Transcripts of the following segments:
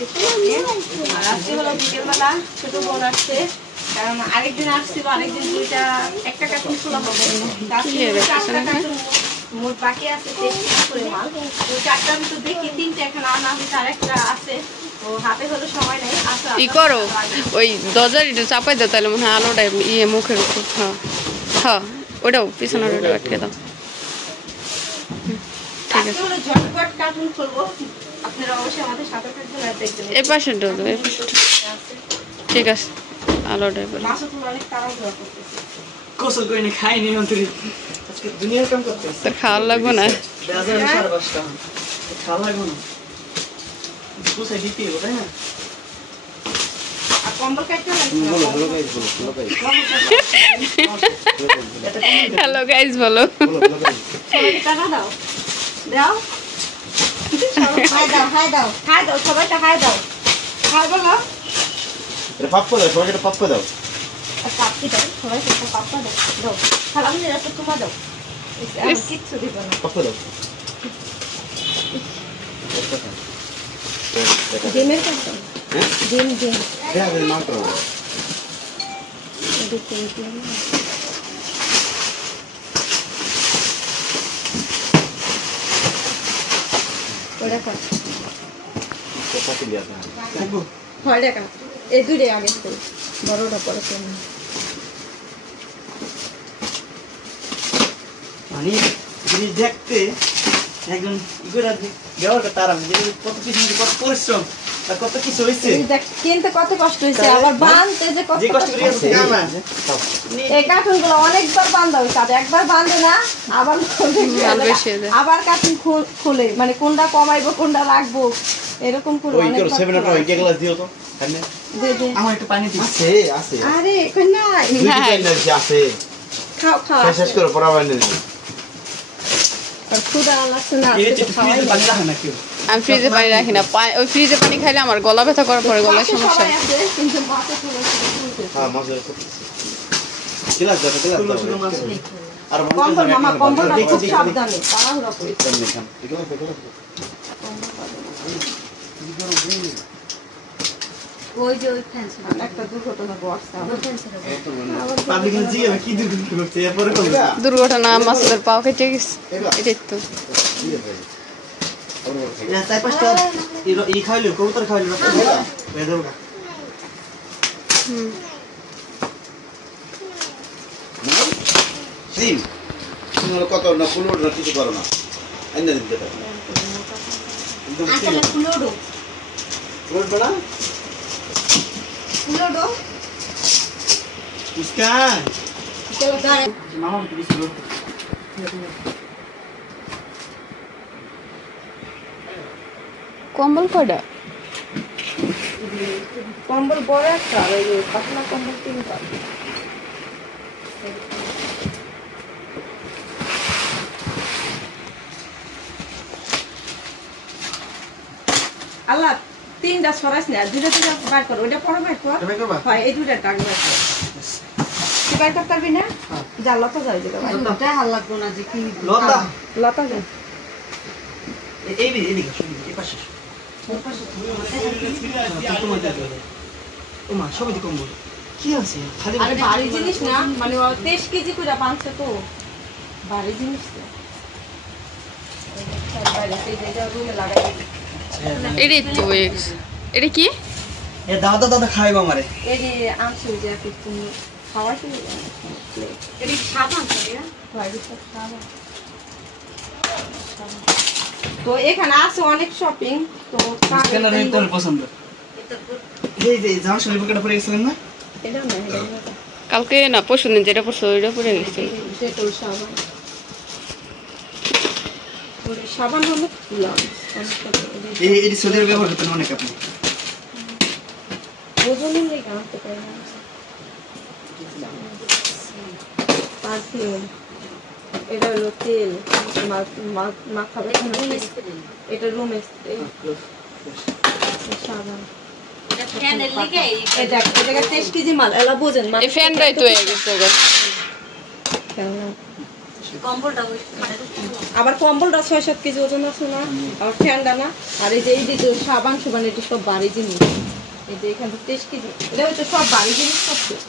আর আজকে হলো বিকেলবেলা ছোট বোন আসছে, কারণ আরেকদিন আসছিল, আরেকদিন দুইটা একটা কার্টুন খোলা হবে, মোট বাকি আছে 23 করে মাল। তো চারটার ভিতর দেখি 3টে এখন আনা হয়েছে, আরেকটা আছে। তো হাতে হলো সময় নেই। ই করো ওই দরজার একটু চাপাই দাও, তাহলে মনে হয় আলোটা ইয়ে মুখের উপর। হ্যাঁ হ্যাঁ, ওটাও পিছনের ওটা আটকে দাও। ঠিক আছে, ঝটপট কার্টুন খুলবো, আপনারা অবশ্যই আমাদের সাথে থাকবেন আর দেখবেন। এই পাশে দাও, এই পাশে। ঠিক আছে, আলোটা মাসুদ অনেক তাড়াহুড়া করতেছে। গোসল করে নি, খাইনি অন্তরে। আজকে দুনিয়ার কাম করতেছে। তোর খাওয়ার লাগবে না? বাজারে 5:30 খাওয়া লাগবে না। গোসল দিতে হবে তাই না? আর কম্বল কাটতে লাগবে। হ্যালো গাইস বলো। সবাইকে টাকা দাও, দাও, হাই দাও, হাই দাও, হাই দাও, সবাইকে হাই দাও, হাই বলো। এটা পাপ্পা দাও, সবাইকে এটা পাপ্পা দাও। পাপ্পি দাও, সবাইকে একটা পাপ্পা দাও, দাও। খালামনি একটা তোমা দাও, কিচ্ছু দিব না। পাপ্পা দাও। ডিমের কথা, ডিম ডিম হ্যাঁ, আমি মাংস খাবো। ওটা কর, কথা কি লিয়া থাকবো। হয় দেখা এই দুইটা আগে তো বড়টা পরে তো মানে জিনিস দেখতে একজন ইগোরা ব্যবহার করতে আরাম, যে কত কিছু, কত পরিশ্রম আর কত কিছু হয়েছে। দেখ কিনতে কত কষ্ট হয়েছে, আবার বাঁধতে যে কত যে কষ্ট করে কষ্ট। না এই কার্টুনগুলো অনেকবার বাঁধা হয়েছে, আর একবার বাঁধে না আবার আবার কার্টুন খুলে, মানে কোনটা কমাইবো কোনটা রাখবো এরকম করে ওই করো 7 এর ওই গ্লাস দিও তো। খানে দে দে। আমার একটু পানি দিন। আছে আছে। আরে কই নাই, দুই দিন আছে। খাও খাও। শেষ করে পড়া বাইনে দিও। আর খুদা লাগছে না, এই যে ফ্রিজে পানি রাখা না কেউ। আমি ফ্রিজে পানি রাখি না, ওই ফ্রিজে পানি খাইলে আমার গলা ব্যথা করার পরে গলায় সমস্যা। সবাই আছে কিন্তু মাথা চলে আসছে। হ্যাঁ, মাছের গ্লাস দাও, গ্লাস দাও। আর কম্বল মামা কম্বলটা খুব সাবধানে তাড়াহুড়া করে। ওই যে ওই ফ্যান্স একটা দুর্ঘটনা ঘটছে পাবলিক জি আমি কি দুর্ঘটনা ঘটছে এরপরে কোন দুর্ঘটনা, মাছের পাও কেটে গেছে, এটাই তো। তাই পাঁচটা ই খাইলো, কবুতর খাইলো বেদরগা। সিম তুমি কত না ফুলুর না কিছু করো না। এনে দিতে দাও। আসলে ফুলোডো रोड बड़ा ফুলোডো इसका চলো দাঁড়ে मामा को भी सुनो কম্বল কয়টা? কম্বল বড় একটা, আর ওই পাতলা কম্বল 3টা। আল্লাহ 3টা সরাস না, দুইটা দুইটা বার কর, ওইটা পরে বার কর। হয় এই দুইটা টাক বার কর। তুই বার করতে পারবি না? যা লতা যাই দিতে পারবি। লতা হাল লাগবো না যে কি लोटा লতা যা। ए भी ए दिखा ये पास ও মা সবই তো কম্বল কি আছে খালি আরে ভারী জিনিস না, মানে 23 কেজি করে পাঁচছে তো ভারী জিনিস তো। বাইরে সেই জায়গা রুমে লাগাই দিবি। এটাই তো হয়ে গেছে। এটা কি? এ দাদা দাদা খাইবো আমারে এই যে আনছি যে একটু তুমি খাওয়া কি এটি সাবান করে বাইরে সব খাওয়া। তো এখানে আছে অনেক শপিং, তো স্ক্যানার হইতে পছন্দ এই যে জামা শরীর পকেটে পড়ে গেছিলেন না এটা না কালকে না পরশুদিন যেটা পড়ছো ওইটা পরে গেছে। ডেটল সাবান, ওরে সাবান হলো ফুলাম এই এই সদের ব্যবহার করতেন অনেক আপনি ওজনই নেই আনতে পারি না। পারফিউম, এটা হলো তেল মাখাবে, এটা রুম স্প্রে, সাবান, এটা ফ্যানের লিগে এটা 23 কেজি মাল, এলা বোঝেন এই ফ্যানটাই তো হয়ে গেছে গো। কম্বলটা ওই খাটের উপরে। আবার কম্বলটা 6-7 কেজি ওজন আছে না, আর ঠান্ডা না। আর এই যে সাবান সুবান এটা সব বাড়ি জিনিস। এই যে এখানে 23 কেজি, এটা হচ্ছে সব বাড়ি জিনিস সবচেয়ে।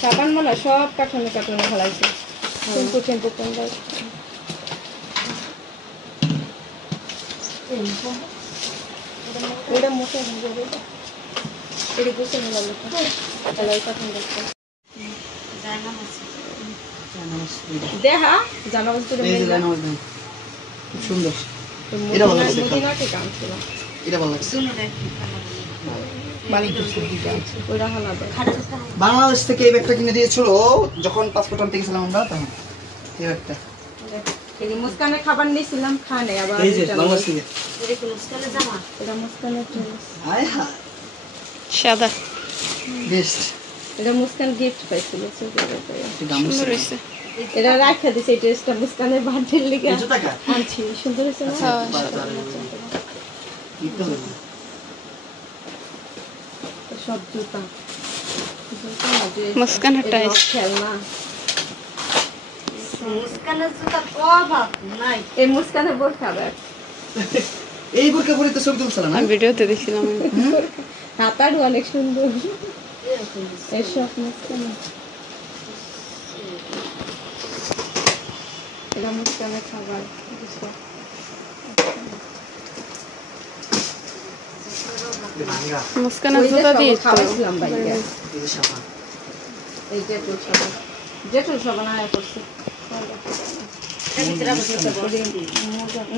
সাবান মানে সব কাঠানে কাঠানে ফেলাইছে, শ্যাম্পু শ্যাম্পু কোনটা এটা মুখে যাবে, এটা বুঝতে না লাগলো ফেলাই কাঠানে দেখতে জায়গা আছে। দেখা জানা বলতে এই যে জানো একদম খুব সুন্দর। এটা ভালো লাগছে, মদিনাতে কামছিল এটা ভালো লাগছে। দুটোটাই ভালো। ওইটা হালাবে। খাটের উপরে বাংলাদেশ থেকে এই ব্যাগটা কিনে দিয়েছিল যখন পাসপোর্ট আনতে গেছিলাম আমরা, তখন এই ব্যাগটা। এই যে মুস্কানের খাবার নিয়েছিলাম, খানে আবার এই যে বাংলাদেশ থেকে। এটা কোন স্টাইলে জামা? এটা মুস্কানের ড্রেস, হায় হায় সাদা বেস্ট। এটা মুস্কান গিফট পাইছিল সুন্দর হয়েছে। এটা রাখা দিছে। এই ড্রেসটা মুস্কানের বার্থডের লিগে কিছু টাকা আনছি, সুন্দর হয়েছে না? সব জুতা মুস্কানের টাইস। খেলনা। মুস্কানের জুতার অভাব নাই। এই মুস্কানের বোরখা ব্যাগ, এই বোরকা পরে তো ছবি তুলছিলাম না? আমি ভিডিওতে দেখছিলাম। হাতারও অনেক সুন্দর। এইসব মুস্কানের, এটা মুস্কানের খাবার। মুস্কানের জুতা দিয়ে খাওয়াইছিলাম ভাইয়া। এই যে সাবান। এই জেঠুর সাবান, জেঠুর সাবান আয়া করছে।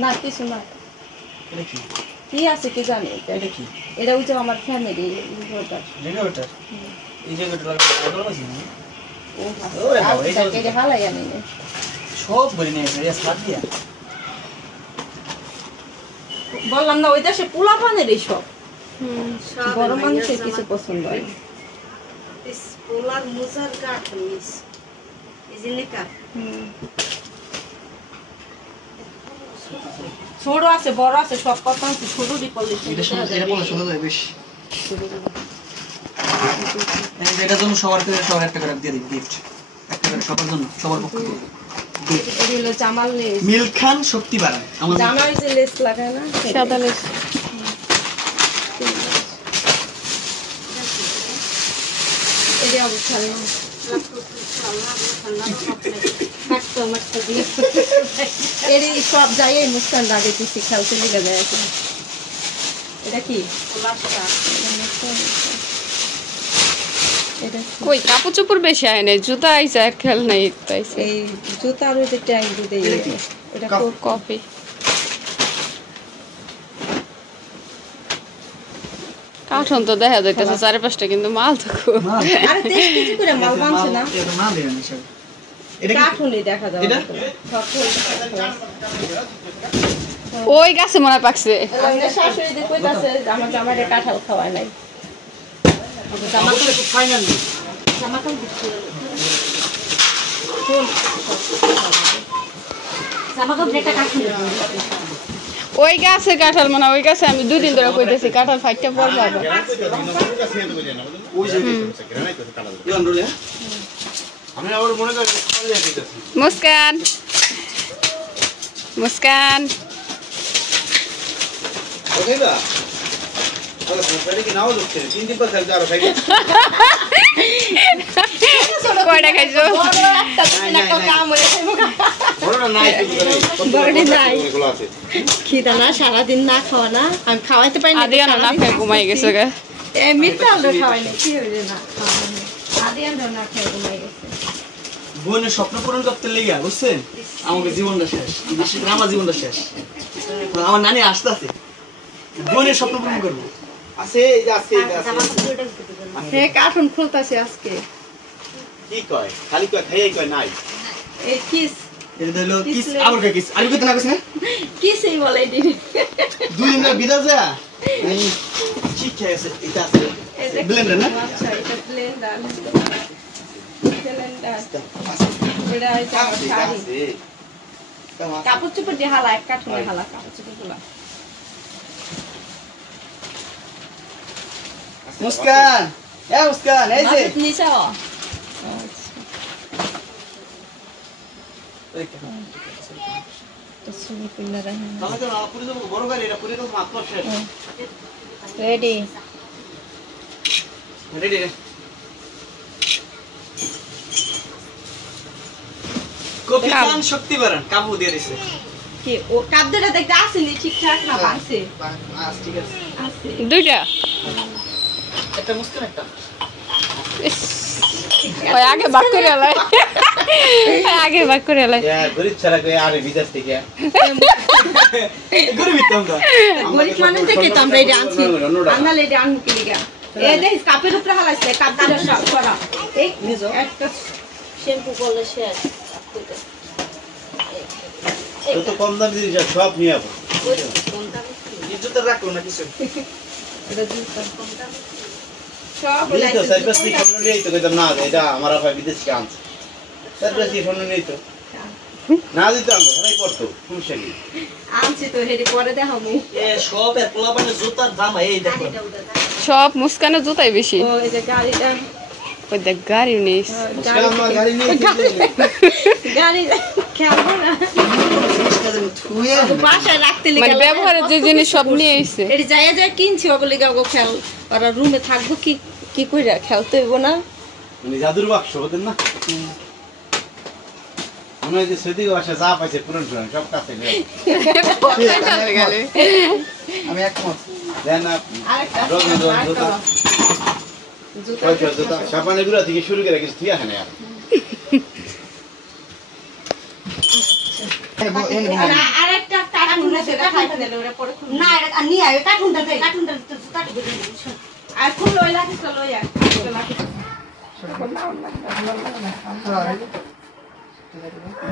না কিছু না, এটা কি? কি আছে কি জানি। এটা কি? এটা ওই যে আমার ফ্যামিলি রেগুলেটর। এই জায়গাটা লাগানো আছে না? ওরে বাবা, এই যে এটা হালাই আনি সব ভরে নিয়ে এসে সাত দিয়া। বললাম না, ওই দেশে পোলা পানের এইসব সব বড় মানুষের কিছু পছন্দ হয়। পোলার মুজার কাঠ মিস এই যে নেকা ছোট আছে বড় আছে সব কত আছে, ছোট ডিপলি। এটা বলে সুন্দর লাগে বেশ। এটার জন্য সবার একটা করে দিয়ে দিই গিফট, একটা করে সবার জন্য, সবার পক্ষ থেকে gift। এটা হলো জামাল লেস, মিল্ক খান শক্তি বাড়ায় আমাদের। জামার যে লেস লাগায় না, সাদা লেস। এটা অবস্থা না থাকতো মাছটা দিয়ে। এরই সব যায় এই মুস্কান লাগে দিচ্ছি, খেলতে লেগে যায় এখন। এটা কি? এটা কি? কই কাপড় চোপড় বেশি আয় নাই, জুতা আইছে আর খেল নাই তাইছে। এই জুতার ওই যে ট্যাঙ্ক দুধে এটা কফি কাঠন তো দেখা যাইতেছে চারিপাশটা, কিন্তু মাল তো খুব। আরে 23 কেজি করে মাল বানছে না, এটা না দেন সব। এটা কি? কাঠুনি দেখা যাবে। এটা? ওই গাছে মনে হয় পাকছে। আমাদের শাশুড়ি যে কইতাছে আমার জামাইরে কাঁঠাল খাওয়ায় নাই। জামাটা খুব ফাইনাল। জামাটা দিচ্ছে জামা কাপড় একটা কাঠ ওই গাছে কাঁঠাল মনে হয়, ওই গাছে আমি 2 দিন ধরে কইতেছি কাঁঠাল ফাইটটা পড়বে আবার। ওই যে ইয়ন রুলে আমি আবার মনে করি খালি দিতেছি মুস্কান মুস্কান ওকে দা আরে সরকারি কি নাও হচ্ছে 3 পাঁচ খাইতে আর খাইতে কয়টা খাইছো? বড়টা নাই বড়টি নাই। এগুলো আছে খিদা না, সারাদিন না খাওয়া না, আমি খাওয়াইতে পারি না। আদিয়ানা না খেয়ে ঘুমাই গেছে গা। মিথ্যা আমরা খাওয়াই না, কি হইলে না খাওয়া নেই। আদিয়ানা না খেয়ে ঘুমাই গেছে। বোনের স্বপ্ন পূরণ করতে লেগে বুঝছেন আমাকে জীবনটা শেষ, বিশেষ করে আমার জীবনটা শেষ। আমার নানি আসতে আছে, বোনের স্বপ্ন পূরণ করবো। আছে এই যে আছে এই যে আছে জামা কাপড় এটা দিতে হে কার্টুন খুলতাছে আজকে। কি কয় খালি কয় খাইই কয় নাই এই কিস এটা হলো কিস, আবার কয় কিস, আর কইতে না কইছ না কিসই বলে দিন। 2 দিন ধরে বিদা যা এই ঠিক আছে। এটা আছে ব্লেন্ডার না? আচ্ছা এটা ব্লেন্ডার। ব্লেন্ডার এটা হচ্ছে আমার শাড়ি। আছে কাপড় চোপড় দিয়ে হালা, এক কার্টুনে হালা কাপড় চোপড় গুলা। মুস্কান মুস্কান এই যে নিছো বড় গাড়ি এটা পুরো তো মাত্র শেষ রেডি রেডি কপি খান শক্তি বাড়ান কাবু দিয়ে দিছে কি ও কাবদাটা দেখতে আসেনি ঠিকঠাক না বাংছে ঠিক আছে দুইটা একটা মুস্কান একটা ইস, ওই আগে ভাগ করে এলাই আগে ভাগ করে এলাই গরিব ছাড়া কই আরে বিদেশ থেকে গরিব তো আমরা গরিব মানুষ দেখে তো আমরা এটা আনছি আমরা লেডি আনু কি লিগা এই দেখ কাপের উপরে হালাইছে কাপটা সব করা এই একটা শ্যাম্পু করলে শেষ তো কম দাম জিনিস সব নিয়ে যাবো ইজ্জত রাখো না কিছু সব এই তো সাইপ্রাস থেকে স্বর্ণ নিয়েই তো কইতাম না এটা আমার ভাই বিদেশ থেকে আনছে সাইপ্রাস থেকে স্বর্ণ নিয়েই তো না দিতাম ঘরেই পড়তো সমস্যা কি আনছি তো হেডি পরে দেখামু এ সব এক পোলাপানে জুতার দাম এই দেখো সব মুস্কানের জুতাই বেশি ও এই যে গাড়িটা ওই দেখ গাড়ি নিস মুস্কান আমার গাড়ি নিয়ে গাড়ি খেলবো না বাসায় রাখতে মানে লিগা ব্যবহারের যে জিনিস সব নিয়ে আইছে এটি যাই যাই কিনছি ওগুলি গাও খেল ওরা রুমে থাকবো কি কি কইরা খেলতে হইব না মানে জাদুর বাক্স হতেন না মনে হয় যে সৈদিকে বাসা যা পাইছে পুরন পুরন সব কাছে গেলে আমি একমত দেন আপনি আরেকটা রোজে রোজ জুতা জুতা ওই জুতা সাপানে গুলা থেকে শুরু করে কিছু ঠিক আছে না আরেকটা কার্টুন আছে দেখাইতে দিলে ওরা পরে খুলবে না এটা নিয়ে আয় কার্টুনটা দে কার্টুনটা তো কাটি দিবি আর খুললো ওই লাঠি তো লইয়া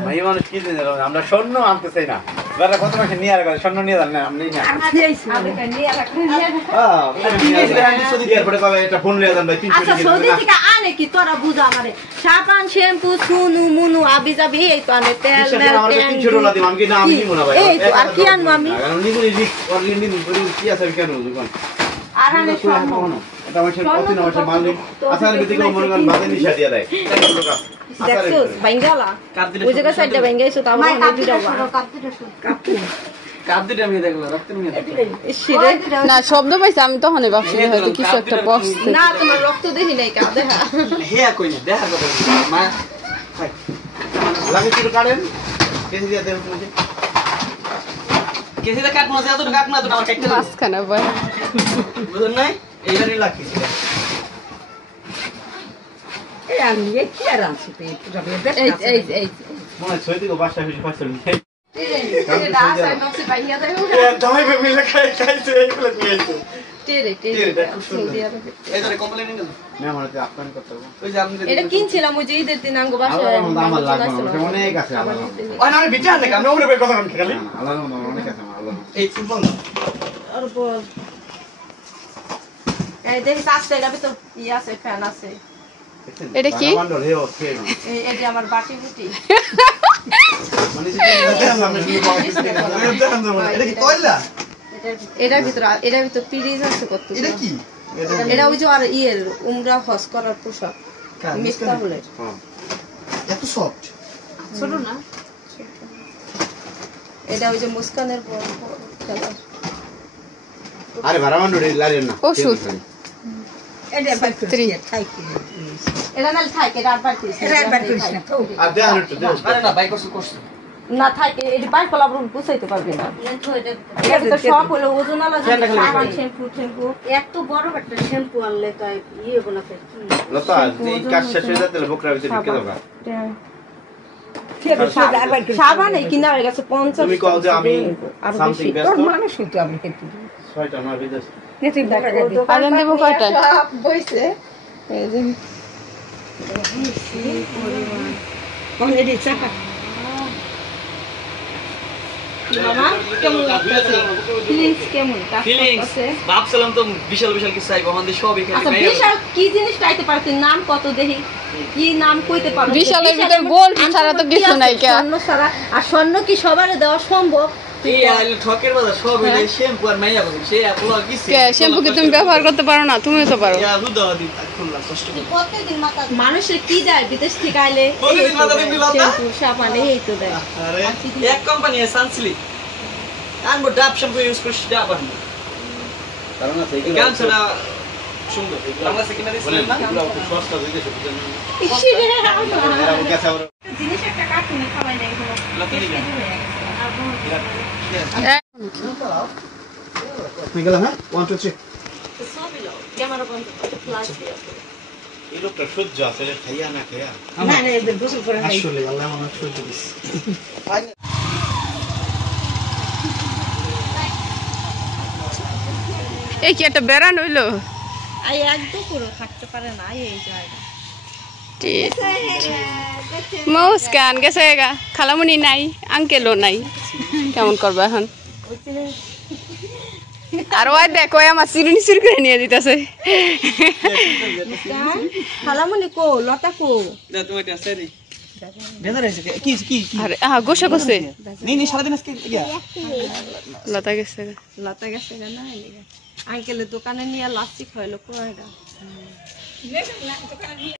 ভাই মানুষ কি জানে আমরা স্বর্ণ আনতে চাই না এবারে কত মাসে নিয়ে আর স্বর্ণ নিয়ে যান না আপনি না আমাকে নিয়ে রাখুন এরপরে কবে একটা ফোন নিয়ে যান ভাই 300 আচ্ছা সৌদি থেকে আনে কি তোরা বুঝা আমারে সাবান শ্যাম্পু সুনু মুনু আবি যাবি এই তো আনে তেল মেল আমার 300 ডলার দিম আমি কি না আমি নিব না ভাই এই তো আর কি আনবো আমি কারণ নিগুলি রিস্ক অনলাইন নিব কি আছে কেন দোকান আর আনে সব এটা মাসের অতিন মাসের মালিক আসার ভিতরে মনে করেন বাদে নিশা দিয়া দেয় দেখছো বাইঙ্গালা ওই জায়গা সাইডটা বাইঙ্গাইছো তো আবার অনেক দূর যাওয়া কাপ দিতে আমি দেখলাম রক্তের মিয়া না শব্দ পাইছে আমি তখনই ভাবছি হয়তো কিছু একটা পড়ছে না তোমার রক্ত দেখি নাই কা দেখা হে কই না দেখা কথা মা খাই লাগে কিছু কাটেন কেজি দিয়া দেন তুমি কেসিতে কাট মাছ এত কাট না তো আমার কাটতে মাঝখানে ভাই বুঝুন নাই এইবারই লাগছে এই মনে ছয়দিকে বাসা হইছে পাঁচশো দামাই মিলে খাইছে এইগুলো নিয়ে আইছে টেরে এইদারে কমপ্লেইন নিন না মানে আপনি করতে হবে ওই যে আপনি এটা কিনছিলাম ওই যে ঈদের দিন আঙ্গো বাসায় আমার লাগবে না অনেক আছে আল্লাহ ওই না আমি বিচার না আমরা ওরে কথা বলতে খালি আল্লাহ অনেক আছে আল্লাহ এই ফুটবল না আর বল এই দেখি কাছে যাবে তো ই আছে ফ্যান আছে এটা কি? বান্ডল হে ওকে এই যে আমার বাটি বুটি মানে এটা কি কইলা এটার ভিতর পিরিজ আছে কত এটা কি এটা ওই যে আর ইয়ের উমরা হজ করার পোশাক মিফতাহুলের এত সফট ছোট না এটা ওই যে মুস্কানের বড় খেলা আরে ভাড়া বান্ডল লারেন না ওষুধ এটা নালে থাকে এটা আর পারতিস আর দেন একটু দেন আরে না বাইক করছ না থাকে এটা বাইক কলা বুঝাইতে পারবে না এটা তো সব হলো ওজন আলাদা সাবান শ্যাম্পু শ্যাম্পু এত বড় একটা শ্যাম্পু আনলে তাই ইয়ে বলা কি লতা এই কাজ শেষ হয়ে যাচ্ছে বকরা ভিতরে ঢুকে দাও সাবান এই কিনা হয়ে গেছে 50 তুমি কও যে আমি আর সামথিং বেশি ব্যস্ত মানুষ হইতো আমি খেতে ছয়টা আমার বিদেশ আদান দেবো কয়টা বইছে এই যে অলরেডি চাকা মামা কেমন লাগছে ফিলিংস কেমন ফিলিংস আছে ভাবছিলাম তো বিশাল বিশাল কিছু চাইবো আমাদের সব এখানে আচ্ছা বিশাল কি জিনিস চাইতে পারতে নাম কত দেখি কি নাম কইতে পারো বিশালের ভিতর গোল্ড ছাড়া তো কিছু নাই কে স্বর্ণ ছাড়া আর স্বর্ণ কি সবারে দেওয়া সম্ভব তুই এই আইলো ঠকের বাজার সব হইলে শ্যাম্পু আর মাইয়া বলে সে আপলো কিছু কে শ্যাম্পু কি তুমি ব্যবহার করতে পারো না? তুমিও তো পারো। ইয়া হুদা দি খুললাম কষ্ট করে প্রত্যেকদিন মাথা মানুষের কি যায় বিদেশ থেকে আইলে প্রতিদিন মাথা দিবি লতা? শ্যাম্পু সাবান এই তো দেয় আরে এক কোম্পানি সানসিল্ক আনবো ডাব শ্যাম্পু ইউজ করিস ডাব আনবো কারণ আছে এই গান ছাড়া সুন্দর আমরা সেকেন্ড দিছিলাম না এগুলো খুব সস্তা হয়ে গেছে বুঝেন না ইসে এরা গেছে আবার জিনিস একটা কার্টুনে খাওয়াই দেয় এগুলো লতা দিগা হয়ে গেল হ্যাঁ 1 2 3 ক্যামেরা বন্ধ ফ্ল্যাশ দিয়ে এই লোকটা সহ্য আছে রে খাইয়া না খাইয়া না না এদের গোসল করে নাই আসলে আল্লাহ আমার সহ্য দিছে এই কি একটা বেড়ান হইলো? আই একদম পুরো থাকতে পারে না এই জায়গা মুস্কান গেছে গা, খালামুনি নাই, আঙ্কেলও নাই, কেমন করবো এখন? আর ওই দেখো আমার চিরুনি চুরি করে নিয়ে দিতেছে। খালামুনি কো লতা কো না তুমি এটা সেরি বেজার হইছে কি কি কি আরে গোসা গোসে নি নি সারা দিন আজকে গিয়া লতা গেছে গা। লতা গেছে না আঙ্কেলের দোকানে নিয়ে লাস্টিক হইলো পুরো এটা